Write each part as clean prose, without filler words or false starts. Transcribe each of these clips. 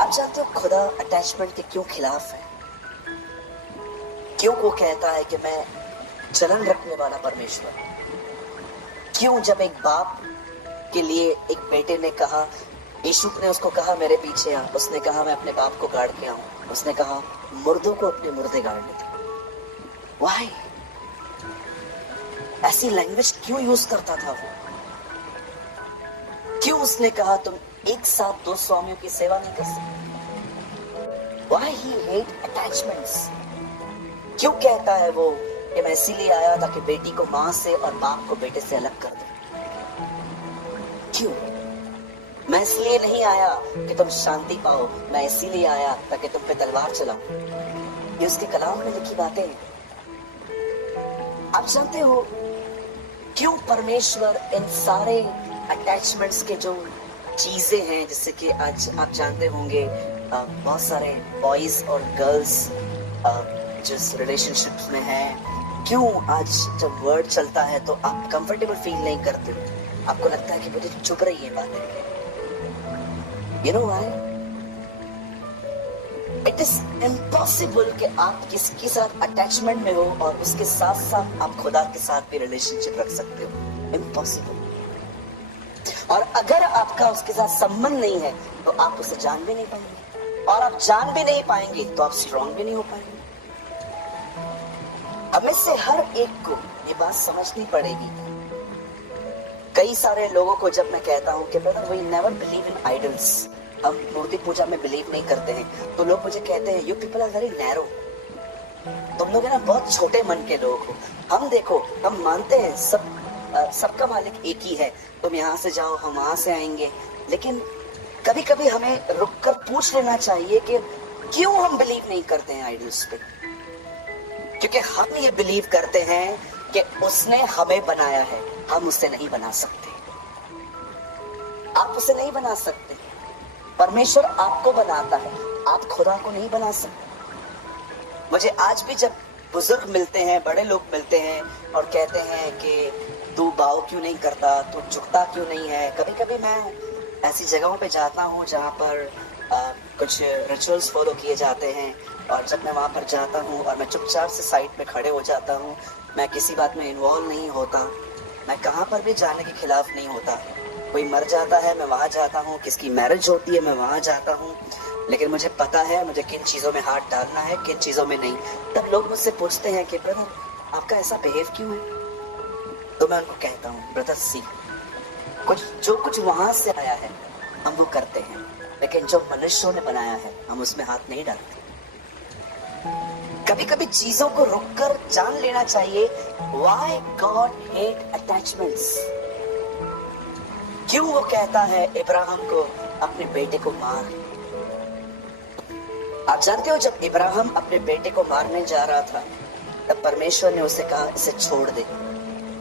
आप जानते हो खुदा अटैचमेंट के क्यों खिलाफ है? क्यों वो कहता है कि मैं जलन रखने वाला परमेश्वर? क्यों जब एक बाप के लिए एक बेटे ने कहा, यीशु ने उसको कहा मेरे पीछे आ, उसने कहा मैं अपने बाप को गाड़ के आऊं, उसने कहा मुर्दों को अपने मुर्दे गाड़ने दो। Why? ऐसी लैंग्वेज क्यों यूज करता था वो? क्यों उसने कहा तुम एक साथ दो स्वामियों की सेवा नहीं कर सकते? Why he hate attachments? क्यों कहता है वो कि मैं इसीलिए आया ताकि बेटी को मां से और बाप को बेटे से अलग कर दूं? क्यों? मैं इसलिए नहीं आया कि तुम शांति पाओ, मैं इसीलिए आया ताकि तुम पे तलवार चलाऊं। ये उसके कलाम में लिखी बातें हैं। आप जानते हो क्यों परमेश्वर इन सारे अटैचमेंट्स के जो चीजें हैं, जैसे कि आज आप जानते होंगे बहुत सारे बॉयज और गर्ल्स जिस रिलेशनशिप्स में हैं, क्यों आज जब वर्ड चलता है तो आप कंफर्टेबल फील नहीं करते हो? आपको लगता है कि मुझे चुप रही है बातें। You know why? It is impossible कि आप किसके साथ अटैचमेंट में हो और उसके साथ साथ आप खुदा के साथ भी रिलेशनशिप रख सकते हो। Impossible। और अगर आपका उसके साथ संबंध नहीं है तो आप उसे जान भी नहीं पाएंगे, और आप जान भी नहीं पाएंगे तो आप स्ट्रांग भी नहीं हो पाएंगे। हमें से हर एक को ये बात समझनी पड़ेगी। कई सारे लोगों को जब मैं कहता हूँ कि brother we never believe in idols, हम मूर्ति पूजा में बिलीव नहीं करते हैं, तो लोग मुझे कहते हैं you people are very narrow, तुम लोग है ना बहुत छोटे मन के लोग हो। हम देखो, हम मानते हैं सबका मालिक एक ही है, तुम यहाँ से जाओ हम वहां से आएंगे, लेकिन कभी कभी हमें रुककर पूछ लेना चाहिए कि क्यों हम बिलीव नहीं करते हैं आइडल्स पे? क्योंकि हम ये बिलीव करते हैं कि उसने हमें बनाया है, हम उसे नहीं बना सकते। आप उसे नहीं बना सकते, परमेश्वर आपको बनाता है, आप खुदा को नहीं बना सकते। मुझे आज भी जब बुजुर्ग मिलते हैं, बड़े लोग मिलते हैं और कहते हैं कि तू बाव क्यों नहीं करता, तू झुकता क्यों नहीं है, कभी कभी मैं ऐसी जगहों पे जाता हूँ जहाँ पर कुछ रिचुअल्स फॉलो किए जाते हैं, और जब मैं वहाँ पर जाता हूँ और मैं चुपचाप से साइड में खड़े हो जाता हूँ, मैं किसी बात में इन्वॉल्व नहीं होता, मैं कहाँ पर भी जाने के खिलाफ नहीं होता। कोई मर जाता है मैं वहाँ जाता हूँ, किसकी मैरिज होती है मैं वहाँ जाता हूँ, लेकिन मुझे पता है मुझे किन चीज़ों में हाथ डालना है, किन चीज़ों में नहीं। तब लोग मुझसे पूछते हैं कि ब्रदर आपका ऐसा बिहेव क्यों है? तो मैं उनको कहता हूँ ब्रदर सी, जो कुछ वहाँ से आया है हम वो करते हैं, लेकिन जो मनुष्यों ने बनाया है हम उसमें हाथ नहीं डालते। कभी कभी चीजों को रुककर जान लेना चाहिए why God hate attachments। क्यों वो कहता है इब्राहिम को अपने बेटे को मार? आप जानते हो जब इब्राहिम अपने बेटे को मारने जा रहा था तब परमेश्वर ने उसे कहा इसे छोड़ दे।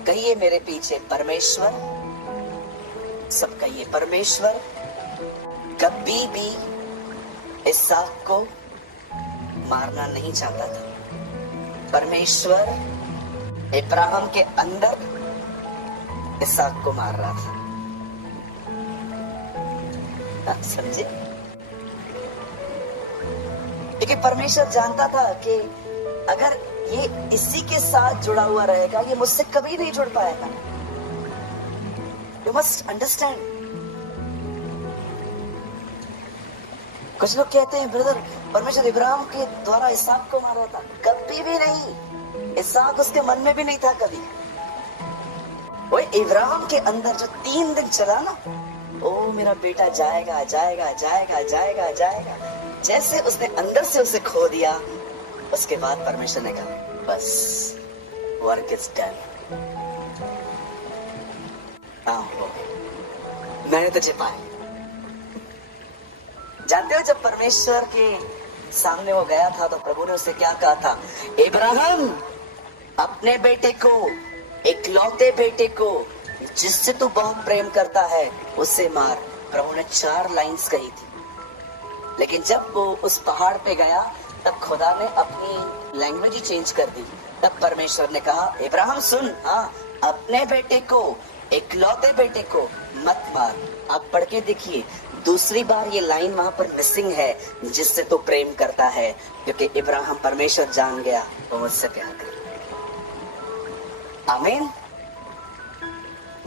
कहिए मेरे पीछे परमेश्वर, सब कहिए परमेश्वर कभी भी इसहाक को मारना नहीं चाहता था। परमेश्वर इब्राहिम के अंदर इसहाक को मार रहा था। आप समझे? क्योंकि परमेश्वर जानता था कि अगर ये इसी के साथ जुड़ा हुआ रहेगा ये मुझसे कभी नहीं जुड़ पाएगा। You must understand. कुछ लोग कहते हैं ब्रदर परमेश्वर इब्राहिम के द्वारा इसहाक को मारा था, कभी भी नहीं। इसहाक उसके मन में भी नहीं था कभी। वो इब्राहिम के अंदर जो 3 दिन चला ना, ओ मेरा बेटा जाएगा जाएगा जाएगा जाएगा जाएगा, जैसे उसने अंदर से उसे खो दिया, उसके बाद परमेश्वर ने कहा बस वर्क इज डन, मैंने तुझे पाया। जानते हो जब परमेश्वर के सामने वो गया था तो प्रभु ने उसे क्या कहा था? इब्राहिम अपने बेटे को, इकलौते बेटे को जिससे तू बहुत प्रेम करता है उसे मार। प्रभु ने 4 लाइंस कही थी, लेकिन जब वो उस पहाड़ पे गया तब खुदा ने अपनी लैंग्वेज ही चेंज कर दी। तब परमेश्वर ने कहा इब्राहिम सुन, हाँ अपने बेटे को इकलौते बेटे को मत मार। आप पढ़ के देखिए, दूसरी बार ये लाइन वहां पर मिसिंग है, जिससे तो प्रेम करता है, क्योंकि इब्राहिम परमेश्वर जान गया वो मुझसे प्यार कर। आमीन।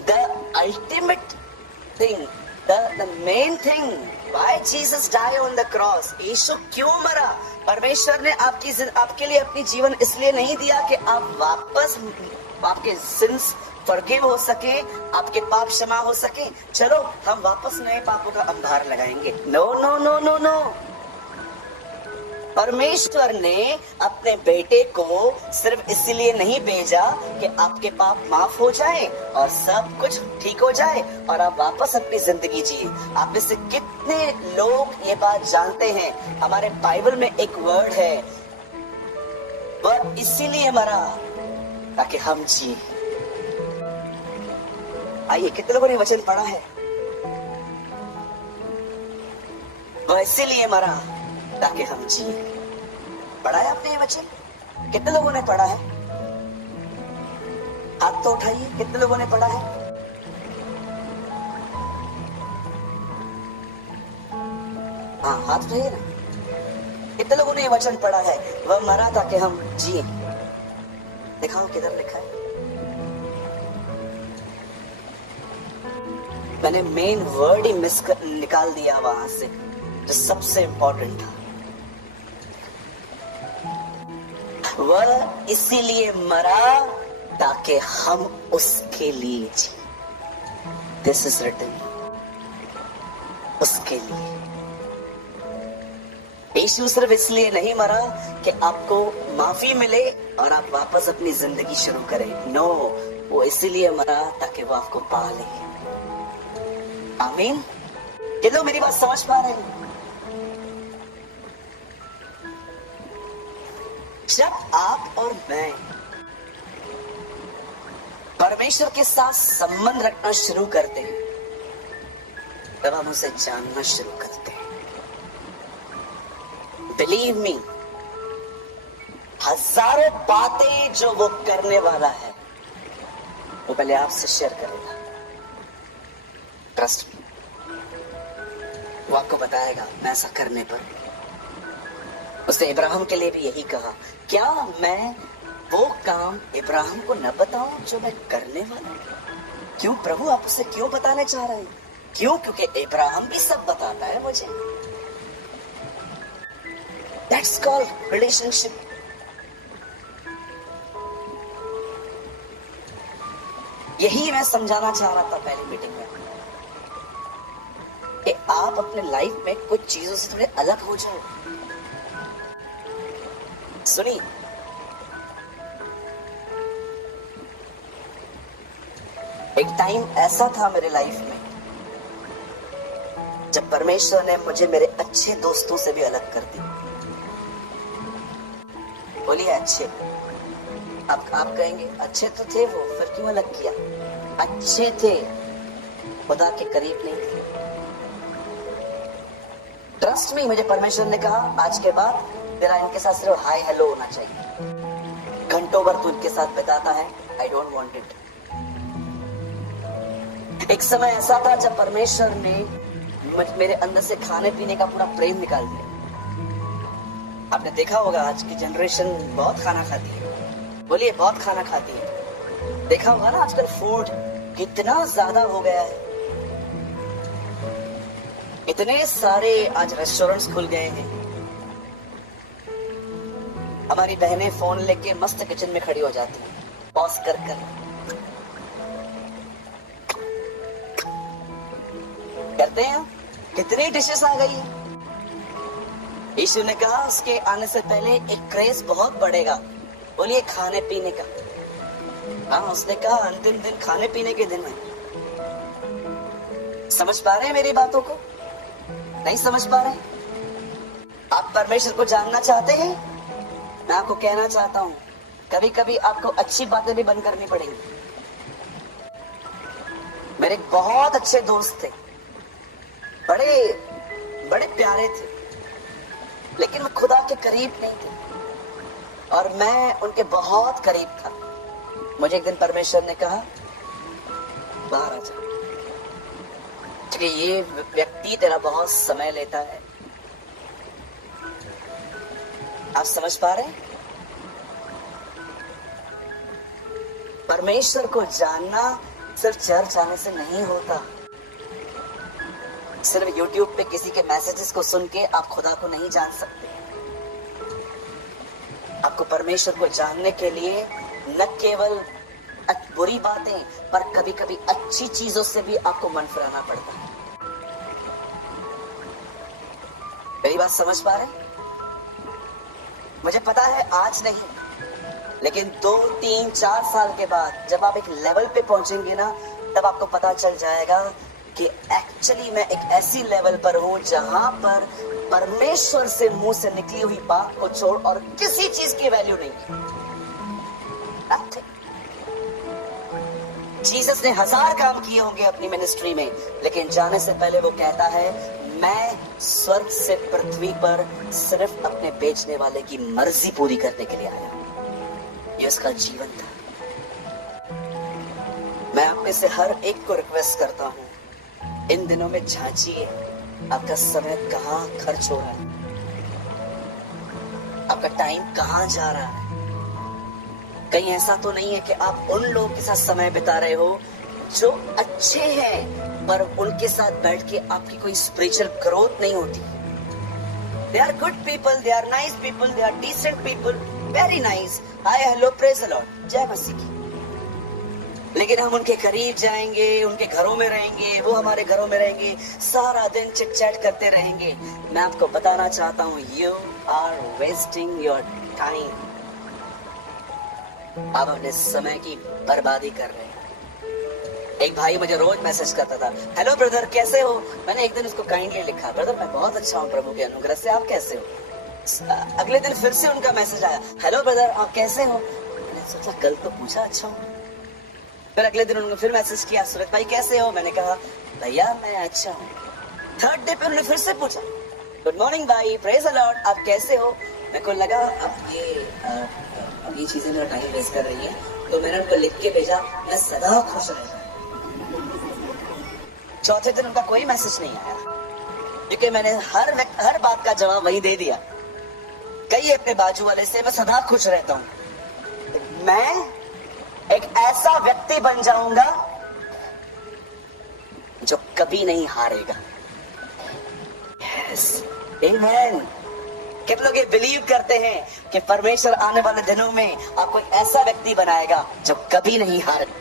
The ultimate thing, the main thing, why Jesus die on the cross, यीशु क्यों मरा? परमेश्वर ने आपके लिए अपनी जीवन इसलिए नहीं दिया कि आप वापस आपके सिंस फॉरगिव हो सके, आपके पाप क्षमा हो सके। चलो हम वापस नए पापों का अंबार लगाएंगे। No no no no no. परमेश्वर ने अपने बेटे को सिर्फ इसलिए नहीं भेजा कि आपके पाप माफ हो जाए और सब कुछ ठीक हो जाए और आप वापस अपनी जिंदगी जिए। आप में से कितने लोग ये बात जानते हैं? हमारे बाइबल में एक वर्ड है, वह इसीलिए मरा ताकि हम जिए। आइए, कितने लोगों ने वचन पढ़ा है? वह इसीलिए मरा ताकि हम जिए। पढ़ा है आपने ये वचन? कितने लोगों ने पढ़ा है? हाथ तो उठाइए, कितने लोगों ने पढ़ा है? हाँ, हाथ उठाइए ना। कितने लोगों ने ये वचन पढ़ा है? वह मरा ताकि हम जिए। दिखाओ किधर लिखा है। मैंने मेन वर्ड ही निकाल दिया वहां से, जो सबसे इंपॉर्टेंट था। वह इसीलिए मरा ताकि हम उसके लिए जी। दिस इज रिटन, उसके लिए। यीशु सिर्फ इसलिए नहीं मरा कि आपको माफी मिले और आप वापस अपनी जिंदगी शुरू करें। नो, वो इसीलिए मरा ताकि वो आपको पा ले। आमीन। ये लोग मेरी बात समझ पा रहे हैं? जब आप और मैं परमेश्वर के साथ संबंध रखना शुरू करते हैं, तब हम उसे जानना शुरू करते हैं। बिलीव मी, हजारों बातें जो वो करने वाला है, वो पहले आपसे शेयर करेगा। ट्रस्ट, वो आपको बताएगा मैं ऐसा करने पर। उसने इब्राहिम के लिए भी यही कहा, क्या मैं वो काम इब्राहिम को न बताऊं जो मैं करने वाला हूं? क्यों प्रभु, आप उसे क्यों बताने चाह रहे हैं? क्यों? क्योंकि इब्राहिम भी सब बताता है मुझे। That's called relationship. यही मैं समझाना चाह रहा था पहली मीटिंग में, कि आप अपने लाइफ में कुछ चीजों से थोड़े अलग हो जाओ। सुनिए, एक टाइम ऐसा था मेरे लाइफ में जब परमेश्वर ने मुझे मेरे अच्छे दोस्तों से भी अलग कर दिया। बोलिए अच्छे। आप कहेंगे अच्छे तो थे वो, फिर क्यों अलग किया? अच्छे थे, खुदा के करीब नहीं थे। ट्रस्ट में मुझे परमेश्वर ने कहा, आज के बाद तेरा इनके साथ सिर्फ हाय हेलो होना चाहिए। घंटों भर तू इनके साथ बिताता है, आई डोंट वांट इट। एक समय ऐसा था जब परमेश्वर ने मेरे अंदर से खाने पीने का पूरा प्रेम निकाल दिया। आपने देखा होगा आज की जनरेशन बहुत खाना खाती है। बोलिए, बहुत खाना खाती है। देखा होगा ना आजकल फूड कितना ज्यादा हो गया है। इतने सारे आज रेस्टोरेंट्स खुल गए हैं। हमारी बहनें फोन लेके मस्त किचन में खड़ी हो जाती हैं, पॉज कर करते हैं। कितनी डिशेस आ गई है। यीशु ने कहा उसके आने से पहले एक क्रेज बहुत बढ़ेगा। बोलिए, खाने पीने का। हाँ, उसने कहा अंतिम दिन खाने पीने के दिन है। समझ पा रहे हैं मेरी बातों को? नहीं समझ पा रहे? आप परमेश्वर को जानना चाहते हैं? मैं आपको कहना चाहता हूं, कभी कभी आपको अच्छी बातें भी बंद करनी पड़ेंगी। मेरे बहुत अच्छे दोस्त थे, बड़े प्यारे थे, लेकिन वो खुदा के करीब नहीं थे और मैं उनके बहुत करीब था। मुझे एक दिन परमेश्वर ने कहा, बाहर आ जा, क्योंकि ये व्यक्ति तेरा बहुत समय लेता है। आप समझ पा रहे हैं? परमेश्वर को जानना सिर्फ चर्च आने से नहीं होता। सिर्फ YouTube पे किसी के मैसेजेस को सुन के आप खुदा को नहीं जान सकते। आपको परमेश्वर को जानने के लिए न केवल बुरी बातें, पर कभी कभी अच्छी चीजों से भी आपको मन फिराना पड़ता है। मेरी बात समझ पा रहे? मुझे पता है आज नहीं, लेकिन 2, 3, 4 साल के बाद जब आप एक लेवल पे पहुंचेंगे ना, तब आपको पता चल जाएगा कि एक्चुअली मैं एक ऐसी लेवल पर हूं जहां पर परमेश्वर से मुंह से निकली हुई बात को छोड़ और किसी चीज की वैल्यू नहीं। जीसस ने 1000 काम किए होंगे अपनी मिनिस्ट्री में, लेकिन जाने से पहले वो कहता है, मैं स्वर्ग से पृथ्वी पर सिर्फ अपने बेचने वाले की मर्जी पूरी करने के लिए आया। ये उसका जीवन था। मैं आप में से हर एक को रिक्वेस्ट करता हूं, इन दिनों में झांचिए आपका समय कहां खर्च हो रहा है, आपका टाइम कहां जा रहा है। कहीं ऐसा तो नहीं है कि आप उन लोगों के साथ समय बिता रहे हो जो अच्छे हैं, पर उनके साथ बैठ के आपकी कोई स्पिरिचुअल ग्रोथ नहीं होती। They are good people, they are nice people, they are decent people, very nice. Hi, hello, praise the Lord, जय मसीह की। लेकिन हम उनके करीब जाएंगे, उनके घरों में रहेंगे, वो हमारे घरों में रहेंगे, सारा दिन चिट चैट करते रहेंगे। मैं आपको बताना चाहता हूँ, you are wasting your time. आप अपने समय की बर्बादी कर रहे हैं। एक भाई मुझे रोज मैसेज करता था, हेलो ब्रदर कैसे हो। मैंने एक दिन उसको काइंडली लिखा, ब्रदर मैं बहुत अच्छा हूँ प्रभु के अनुग्रह से, आप कैसे हो। अगले दिन फिर से उनका मैसेज आया, हेलो ब्रदर आप कैसे हो। मैंने सोचा कल तो पूछा अच्छा हूँ। फिर अगले दिन उन्होंने फिर मैसेज किया, सुरेश भाई कैसे हो। मैंने कहा भैया मैं अच्छा हूँ। थर्ड डे पे उन्होंने फिर से पूछा, गुड मॉर्निंग भाई, प्रेज द लॉर्ड, आप कैसे हो। मेरे को लगा अब ये चीजें मेरा टाइम वेस्ट कर रही है, तो मैंने उनको लिख के भेजा, मैं सदा खुश रहता। चौथे दिन उनका कोई मैसेज नहीं आया, क्योंकि मैंने हर बात का जवाब वही दे दिया। कई अपने बाजू वाले से मैं सदा खुश रहता हूं। मैं एक ऐसा व्यक्ति बन जाऊंगा जो कभी नहीं हारेगा। यस, आमेन। कितने लोग ये बिलीव करते हैं कि परमेश्वर आने वाले दिनों में आपको एक ऐसा व्यक्ति बनाएगा जो कभी नहीं हारेगा।